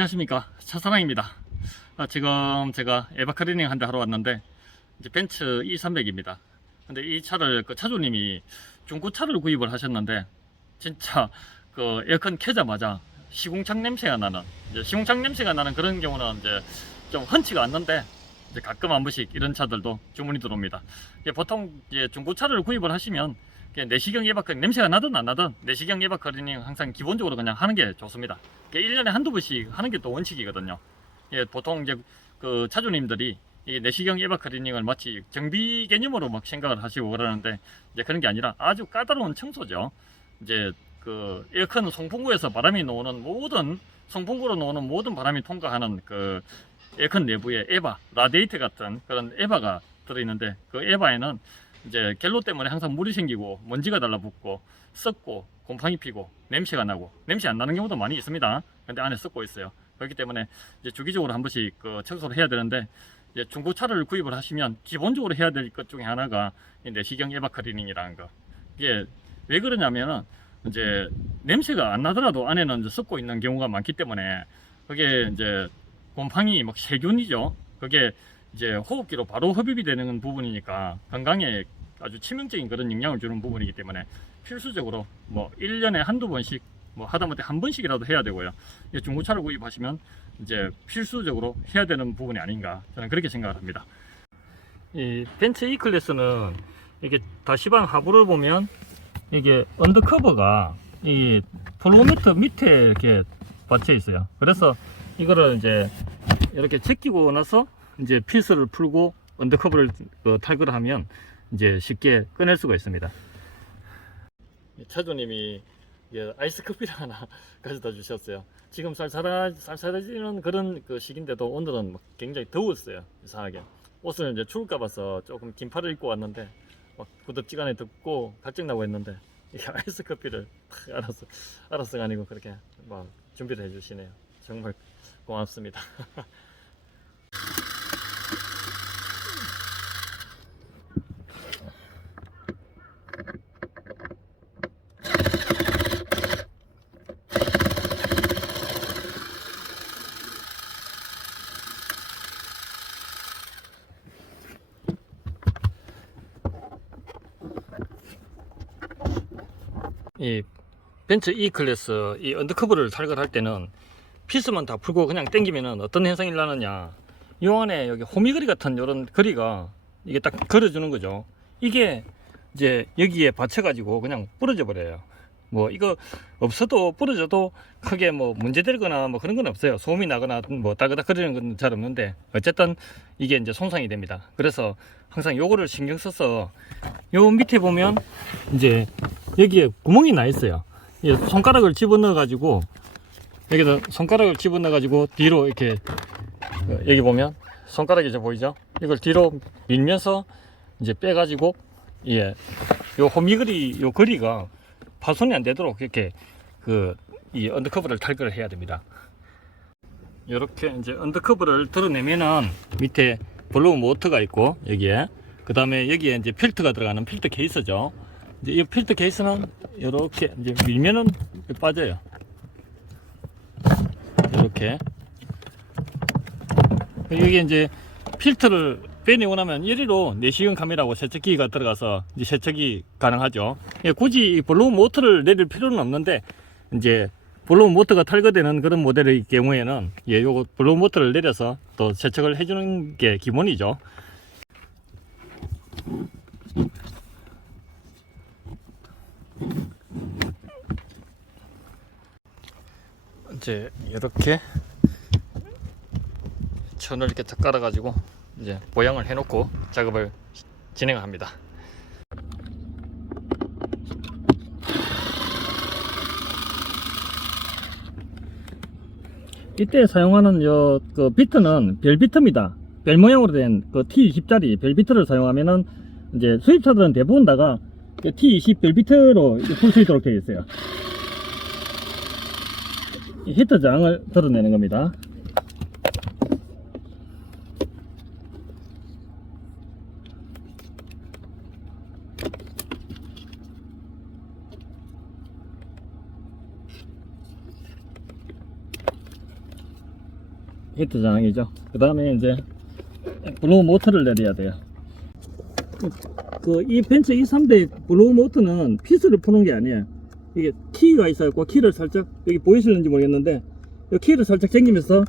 안녕하십니까, 차사랑입니다. 지금 제가 에바 클리닝 한 대 하러 왔는데 이제 벤츠 E300입니다. 근데 이 차를 그 차주님이 중고차를 구입을 하셨는데 진짜 그 에어컨 켜자마자 시궁창 냄새가 나는, 이제 시궁창 냄새가 나는 그런 경우는 이제 좀 흔치가 않는데 이제 가끔 한 번씩 이런 차들도 주문이 들어옵니다. 보통 이제 중고차를 구입을 하시면 내시경 에바 클리닝 냄새가 나든 안 나든 내시경 에바 클리닝 항상 기본적으로 그냥 하는 게 좋습니다. 1년에 한두 번씩 하는 게 또 원칙이거든요. 보통 이제 그 차주님들이 이 내시경 에바 클리닝을 마치 정비 개념으로 막 생각을 하시고 그러는데 이제 그런 게 아니라 아주 까다로운 청소죠. 이제 그 에어컨 송풍구에서 바람이 나오는 모든, 송풍구로 나오는 모든 바람이 통과하는 그 에어컨 내부에 에바, 라디에이터 같은 그런 에바가 들어있는데, 그 에바에는 이제 갤로 때문에 항상 물이 생기고 먼지가 달라붙고 썩고 곰팡이 피고 냄새가 나고, 냄새 안 나는 경우도 많이 있습니다. 근데 안에 썩고 있어요. 그렇기 때문에 이제 주기적으로 한 번씩 그 청소를 해야 되는데, 이제 중고차를 구입을 하시면 기본적으로 해야 될 것 중에 하나가 내시경 에바 클리닝이라는 거. 이게 왜 그러냐면은 이제 냄새가 안 나더라도 안에는 이제 썩고 있는 경우가 많기 때문에, 그게 이제 곰팡이 막 세균이죠. 그게 이제 호흡기로 바로 흡입이 되는 부분이니까 건강에 아주 치명적인 그런 영향을 주는 부분이기 때문에 필수적으로 뭐 1년에 한두 번씩, 뭐 하다못해 한 번씩이라도 해야 되고요. 중고차를 구입하시면 이제 필수적으로 해야 되는 부분이 아닌가, 저는 그렇게 생각을 합니다. 이 벤츠 E 클래스는 이게 다시방 하부를 보면 이게 언더커버가 이 플로우미터 밑에 이렇게 받쳐 있어요. 그래서 이거를 이제 이렇게 제끼고 나서 이제 필스를 풀고 언더커버를 탈거를 하면 이제 쉽게 꺼낼 수가 있습니다. 차주님이 아이스 커피를 하나 가져다 주셨어요. 지금 쌀쌀해지는 그런 그 시기인데도 오늘은 굉장히 더웠어요. 이상하게 옷을 이제 추울까 봐서 조금 긴팔을 입고 왔는데 막 구덥지간에 덥고 갈증나고 했는데 이 아이스 커피를 알았어가 아니고 그렇게 막 준비를 해주시네요. 정말 고맙습니다. 이 벤츠 E 클래스 이 언더커버를 탈거할 때는 피스만 다 풀고 그냥 당기면은 어떤 현상이 일어나느냐, 요 안에 여기 호미거리 같은 요런 거리가 이게 딱 걸어주는 거죠. 이게 이제 여기에 받쳐가지고 그냥 부러져 버려요. 뭐 이거 없어도 부러져도 크게 뭐 문제되거나 뭐 그런 건 없어요. 소음이 나거나 뭐 따그닥 거리는 건 잘 없는데 어쨌든 이게 이제 손상이 됩니다. 그래서 항상 요거를 신경 써서 요 밑에 보면 이제 여기에 구멍이 나 있어요. 손가락을 집어넣어 가지고 여기다 손가락을 집어넣어 가지고 뒤로 이렇게, 여기 보면 손가락이 이제 보이죠? 이걸 뒤로 밀면서 이제 빼 가지고 요 호미거리 요 거리가 파손이 안 되도록 이렇게 이 언더커버를 탈거를 해야 됩니다. 이렇게 이제 언더커버를 드러내면은 밑에 블로우 모터가 있고 여기에, 그 다음에 여기에 이제 필터가 들어가는 필터 케이스죠. 이제 이 필터 케이스는 이렇게 이제 밀면은 빠져요. 이렇게 여기 이제 필터를 빼내고 나면 이리로 내시경 카메라하고 세척기가 들어가서 이제 세척이 가능하죠. 굳이 이 블로우 모터를 내릴 필요는 없는데, 이제 블로우 모터가 탈거되는 그런 모델의 경우에는 요거 블로우 모터를 내려서 또 세척을 해주는 게 기본이죠. 이제 이렇게 천을 이렇게 탁 깔아 가지고 이제 보양을 해 놓고 작업을 진행합니다. 이때 사용하는 그 비트는 벨 비트입니다. 벨 모양으로 된 그 T20짜리 벨 비트를 사용하면은 이제 수입차들은 대부분 다가 T20 벨 비트로 풀 수 있도록 되어 있어요. 이 히터장을 드러내는 겁니다. 히트장이죠. 그 다음에 이제 블로우 모터를 내려야 돼요. 이 벤츠 2300 블로우 모터는 피스를 푸는 게 아니에요. 이게 키가 있어갖고 키를 살짝, 여기 보이시는지 모르겠는데 이 키를 살짝 당기면서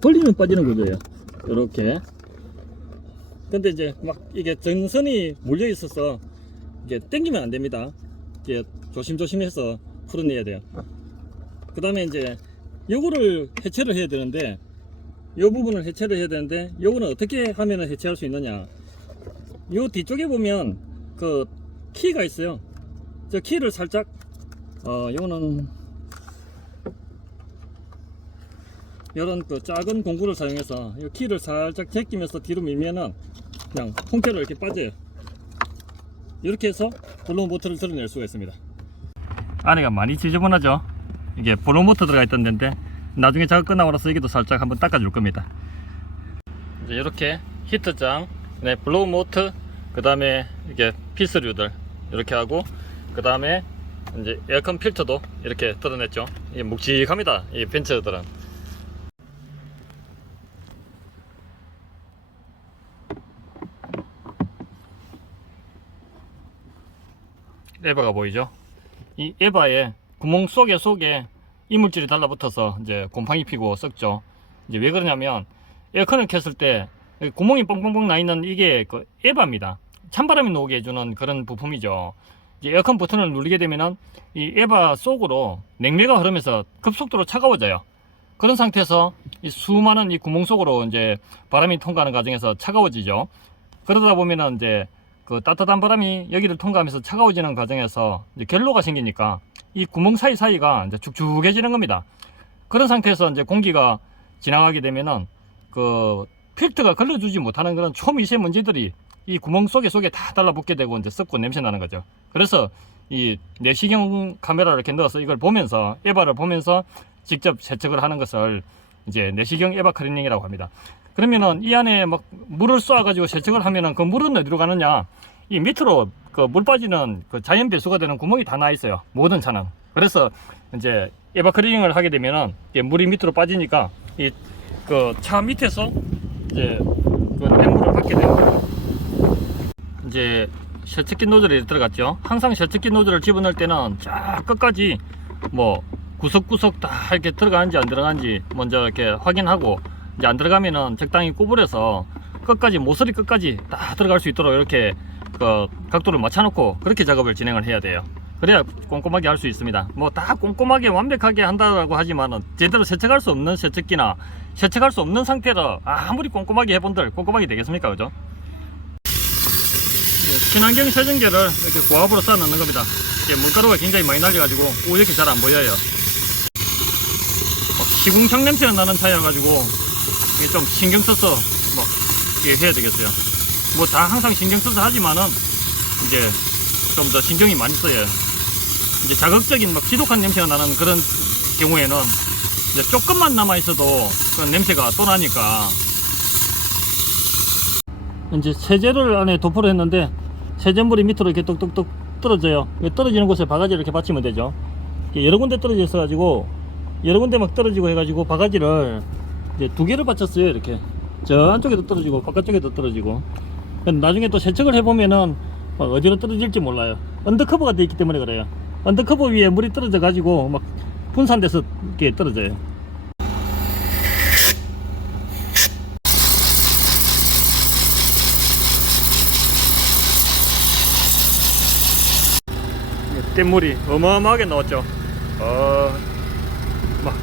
돌리면 빠지는 구조예요. 이렇게. 근데 이제 막 이게 전선이 물려 있어서 이게 당기면 안 됩니다. 이게 조심조심해서 풀어내야 돼요. 그 다음에 이제 요거를 해체를 해야 되는데, 요 부분을 해체를 해야 되는데, 요거는 어떻게 하면 해체할 수 있느냐. 요 뒤쪽에 보면 그 키가 있어요. 저 키를 살짝 요거는 이런 그 작은 공구를 사용해서 이 키를 살짝 제끼면서 뒤로 밀면은 그냥 통째로 이렇게 빠져요. 이렇게 해서 블로우 모터를 드러낼 수가 있습니다. 안에가 많이 지저분하죠. 이게 블로우 모터 들어가 있던 데인데 나중에 작업 끝나고 나서 여기도 살짝 한번 닦아줄 겁니다. 이제 이렇게 히트장, 네, 블로우 모터, 그 다음에 이게 피스류들 이렇게 하고, 그 다음에 이제 에어컨 필터도 이렇게 뜯어냈죠. 이게 묵직합니다, 이 벤츠들은. 에바가 보이죠? 이 에바에 구멍 속에 이물질이 달라붙어서 이제 곰팡이 피고 썩죠. 이제 왜 그러냐면 에어컨을 켰을 때 구멍이 뻥뻥뻥 나 있는 이게 그 에바입니다. 찬바람이 나오게 해주는 그런 부품이죠. 이제 에어컨 버튼을 누르게 되면은 이 에바 속으로 냉매가 흐르면서 급속도로 차가워져요. 그런 상태에서 이 수많은 이 구멍 속으로 이제 바람이 통과하는 과정에서 차가워지죠. 그러다 보면은 이제 그 따뜻한 바람이 여기를 통과하면서 차가워지는 과정에서 이제 결로가 생기니까 이 구멍 사이사이가 이제 축축해지는 겁니다. 그런 상태에서 이제 공기가 지나가게 되면은 그 필터가 걸러주지 못하는 그런 초미세먼지들이 이 구멍 속에 다 달라붙게 되고 이제 썩고 냄새 나는 거죠. 그래서 이 내시경 카메라를 이렇게 넣어서 이걸 보면서, 에바를 보면서 직접 세척을 하는 것을 이제 내시경 에바 클리닝이라고 합니다. 그러면은 이 안에 막 물을 쏘아가지고 세척을 하면은 그 물은 어디로 가느냐? 이 밑으로 그 물 빠지는 그 자연 배수가 되는 구멍이 다 나 있어요. 모든 차는. 그래서 이제 에바 클리닝을 하게 되면은 물이 밑으로 빠지니까 이 그 차 밑에서 이제 그 냇물을 받게 돼요. 이제 세척기 노즐이 들어갔죠. 항상 세척기 노즐을 집어넣을 때는 쫙 끝까지 뭐 구석구석 다 이렇게 들어가는지 안 들어가는지 먼저 이렇게 확인하고, 이제 안 들어가면은 적당히 구부려서 끝까지, 모서리 끝까지 다 들어갈 수 있도록 이렇게 그 각도를 맞춰놓고 그렇게 작업을 진행을 해야 돼요. 그래야 꼼꼼하게 할 수 있습니다. 뭐 다 꼼꼼하게 완벽하게 한다고 하지만은 제대로 세척할 수 없는 세척기나 세척할 수 없는 상태로 아무리 꼼꼼하게 해본들 꼼꼼하게 되겠습니까? 그죠? 친환경 세정제를 이렇게 고압으로 쌓아 넣는 겁니다. 이게 물가루가 굉장히 많이 날려가지고 이렇게 잘 안 보여요. 시궁창 냄새가 나는 차여가지고 이게 좀 신경 써서 뭐 이렇게 해야 되겠어요. 뭐 다 항상 신경 써서 하지만은 이제 좀 더 신경이 많이 써요. 이제 자극적인 막 지독한 냄새가 나는 그런 경우에는 이제 조금만 남아 있어도 그 냄새가 또 나니까. 이제 세제를 안에 도포를 했는데 세제물이 밑으로 이렇게 뚝뚝뚝 떨어져요. 떨어지는 곳에 바가지를 이렇게 받치면 되죠. 여러 군데 떨어져 있어 가지고 여러 군데 막 떨어지고 해가지고 바가지를 이제 2개를 받쳤어요. 이렇게 저 안쪽에도 떨어지고 바깥쪽에도 떨어지고. 나중에 또 세척을 해보면은 막 어디로 떨어질지 몰라요. 언더커버가 되어 있기 때문에 그래요. 언더커버 위에 물이 떨어져 가지고 막 분산돼서 이렇게 떨어져요. 뗏물이 어마어마하게 나왔죠. 막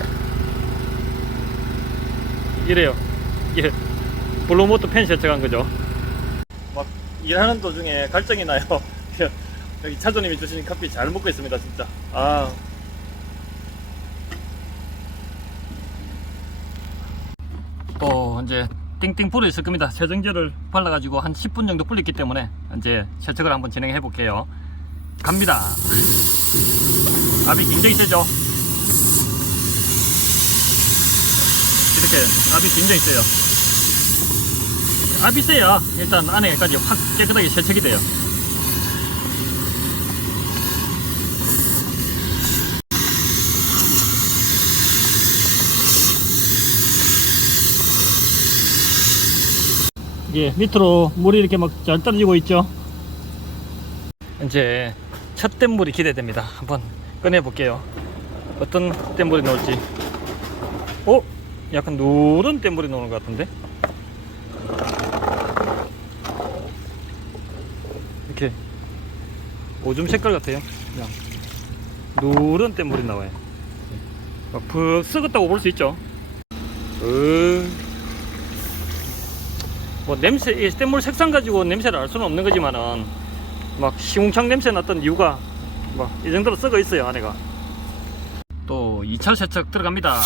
이래요. 이게 블로우 모터 팬 세척한 거죠. 막 일하는 도중에 갈증이 나요. 여기 차주님이 주신 커피 잘 먹고 있습니다, 진짜. 또 이제 띵띵 불어 있을 겁니다. 세정제를 발라가지고 한 10분 정도 불렸기 때문에 이제 세척을 한번 진행해 볼게요. 갑니다. 압이 굉장히 세죠. 이렇게 압이 굉장히 세요. 압이 세야 일단 안에까지 확 깨끗하게 세척이 돼요. 이게 밑으로 물이 이렇게 막 잘 떨어지고 있죠. 이제 첫 뗏물이 기대됩니다. 한번 꺼내 볼게요. 어떤 뗏물이 나올지. 오, 약간 누런 뗏물이 나오는 것 같은데. 이렇게 오줌 색깔 같아요. 그냥 누런 뗏물이 나와요. 푹 썩었다고 볼 수 있죠. 뭐 냄새, 이 뗏물 색상 가지고 냄새를 알 수는 없는 거지만은 막 시궁창 냄새 났던 이유가 막 이 정도로 썩어 있어요, 안에가. 또 2차 세척 들어갑니다.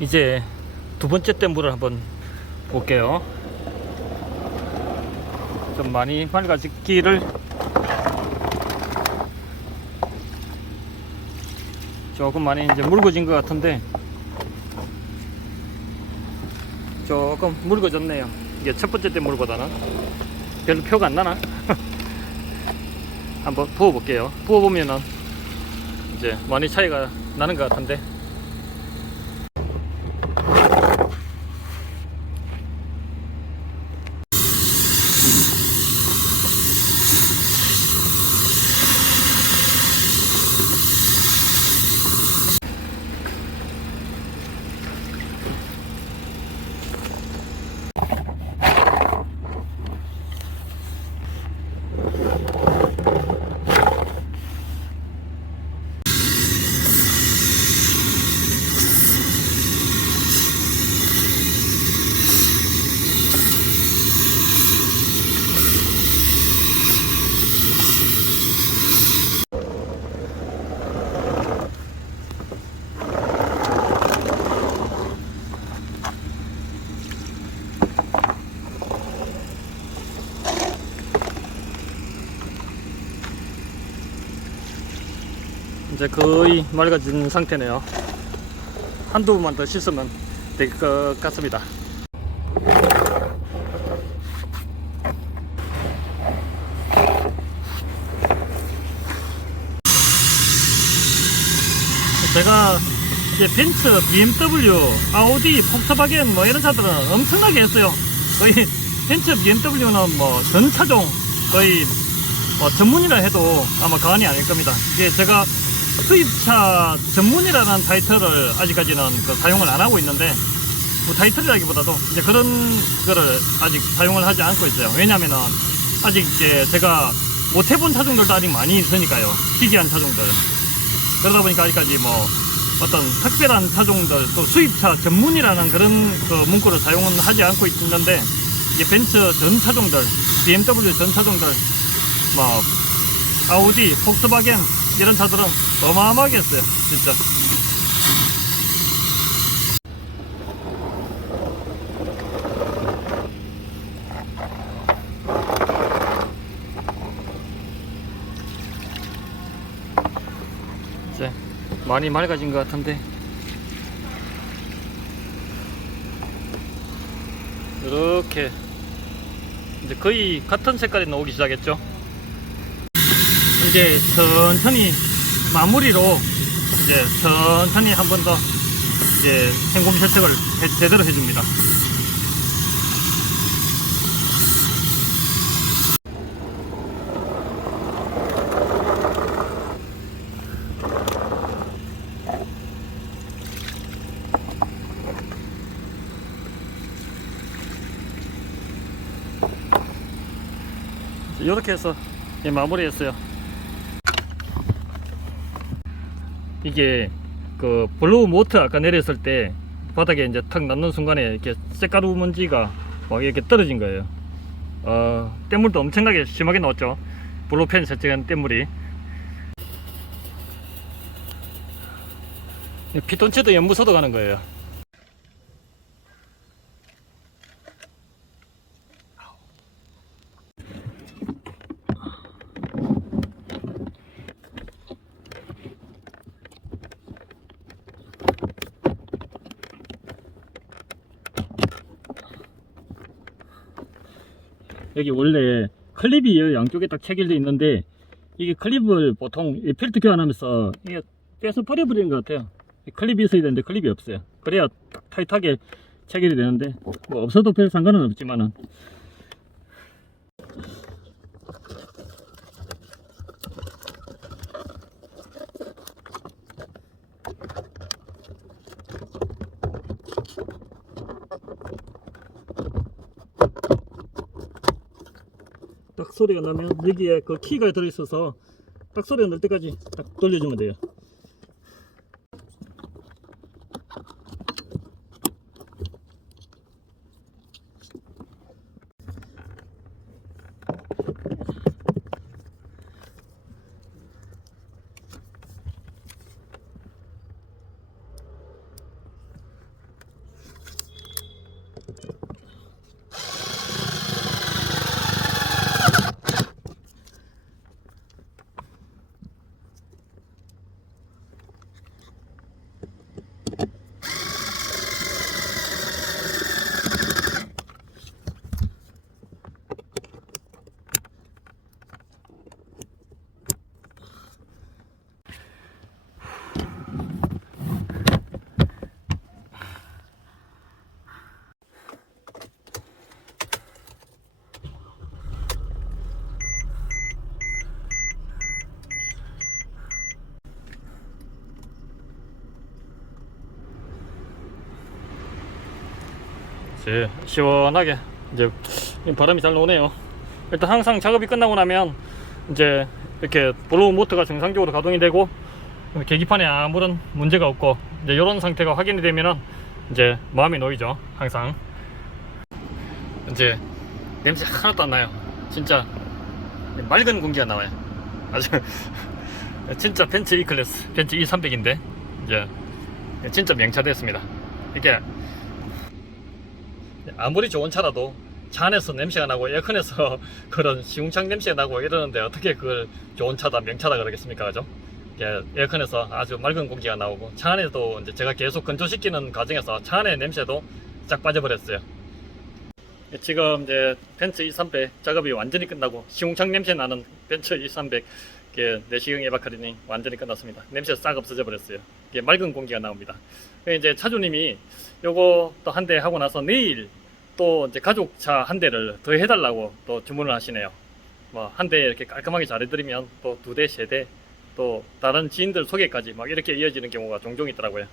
이제 두 번째 뗏물을 한번 볼게요. 좀 많이 맑아지기를. 조금 많이 이제 묽어진 것 같은데, 조금 묽어졌네요. 이게 첫 번째 뗏물보다는 별로 표가 안 나나? 한번 부어볼게요. 부어보면은 이제 많이 차이가 나는 것 같은데. 이제 거의 맑아진 상태네요. 한두 번만 더 씻으면 될 것 같습니다. 제가 이제 벤츠, BMW, 아우디, 폭스바겐 뭐 이런 차들은 엄청나게 했어요. 거의 벤츠, BMW는 뭐 전 차종 거의 뭐 전문이라 해도 아마 과언이 아닐 겁니다. 이게 제가 수입차 전문이라는 타이틀을 아직까지는 사용을 안 하고 있는데, 뭐 타이틀이라기보다도 이제 그런 거를 아직 사용을 하지 않고 있어요. 왜냐면은 아직 이제 제가 못 해본 차종들도 아직 많이 있으니까요. 희귀한 차종들. 그러다 보니까 아직까지 뭐 어떤 특별한 차종들, 또 수입차 전문이라는 그런 문구를 사용은 하지 않고 있는데, 이게 벤츠 전 차종들, BMW 전 차종들, 뭐 아우디, 폭스바겐 이런 차들은 어마어마하게 했어요, 진짜. 이제 많이 맑아진 것 같은데, 이렇게 이제 거의 같은 색깔이 나오기 시작했죠. 이제 천천히 마무리로 이제 천천히 한 번 더 이제 생곰 세척을 제대로 해줍니다. 이렇게 해서 마무리했어요. 이게 그 블로우 모트 아까 내렸을 때 바닥에 이제 탁 넣는 순간에 이렇게 쇳가루 먼지가 막 이렇게 떨어진 거예요. 뗏물도 엄청나게 심하게 나왔죠. 블로펜 세척한 뗏물이. 피톤치드 연무 소독하는 거예요. 여기 원래 클립이 여기 양쪽에 딱 체결되어 있는데 이게 클립을 보통 이 필터 교환하면서 이게 빼서 버려버리는 것 같아요. 클립이 있어야 되는데 클립이 없어요. 그래야 딱 타이트하게 체결이 되는데 뭐 없어도 별 상관은 없지만은 딱 소리가 나면 여기에 그 키가 들어있어서 딱 소리가 날 때까지 딱 돌려주면 돼요. 이제 시원하게 이제 바람이 잘 나오네요. 일단 항상 작업이 끝나고 나면 이제 이렇게 블로우 모터가 정상적으로 가동이 되고 계기판에 아무런 문제가 없고 이제 이런 상태가 확인이 되면은 이제 마음이 놓이죠. 항상 이제 냄새 하나도 안 나요. 진짜 맑은 공기가 나와요. 아주 진짜 벤츠 E클래스, 벤츠 E300인데 이제 진짜 명차됐습니다. 이게 아무리 좋은 차라도 차 안에서 냄새가 나고 에어컨에서 그런 시궁창 냄새가 나고 이러는데 어떻게 그걸 좋은 차다 명차다 그러겠습니까? 그죠? 에어컨에서 아주 맑은 공기가 나오고 차 안에도 이제 제가 계속 건조시키는 과정에서 차 안에 냄새도 쫙 빠져버렸어요. 지금 이제 벤츠 E300 작업이 완전히 끝나고 시궁창 냄새 나는 벤츠 E300 내시경 에바 클리닝 완전히 끝났습니다. 냄새 싹 없어져 버렸어요. 맑은 공기가 나옵니다. 이제 차주님이 요거 또 한 대 하고 나서 내일 또 이제 가족차 한 대를 더 해달라고 또 주문을 하시네요. 뭐 한 대 이렇게 깔끔하게 잘해드리면 또 두 대, 세 대, 또 다른 지인들 소개까지 막 이렇게 이어지는 경우가 종종 있더라고요.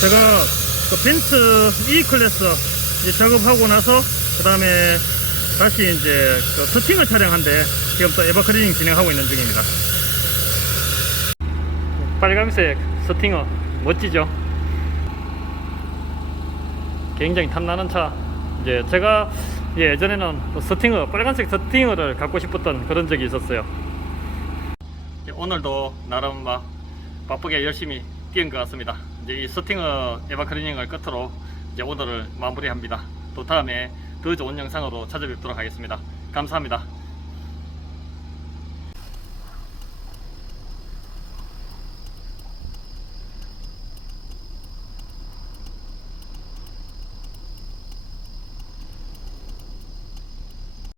제가 그 벤츠 E 클래스 이제 작업하고 나서 그 다음에 다시 이제 그 스팅어 차량 한 대 지금 또 에바 클리닝 진행하고 있는 중입니다. 빨간색 스팅어 멋지죠? 굉장히 탐나는 차. 이제 제가 예전에는 스팅어, 빨간색 스팅어를 갖고 싶었던 그런 적이 있었어요. 오늘도 나름 막 바쁘게 열심히 뛰은 것 같습니다. 이제 이 스팅어 에바 클리닝을 끝으로 이제 오늘을 마무리합니다. 또 다음에 더 좋은 영상으로 찾아뵙도록 하겠습니다. 감사합니다.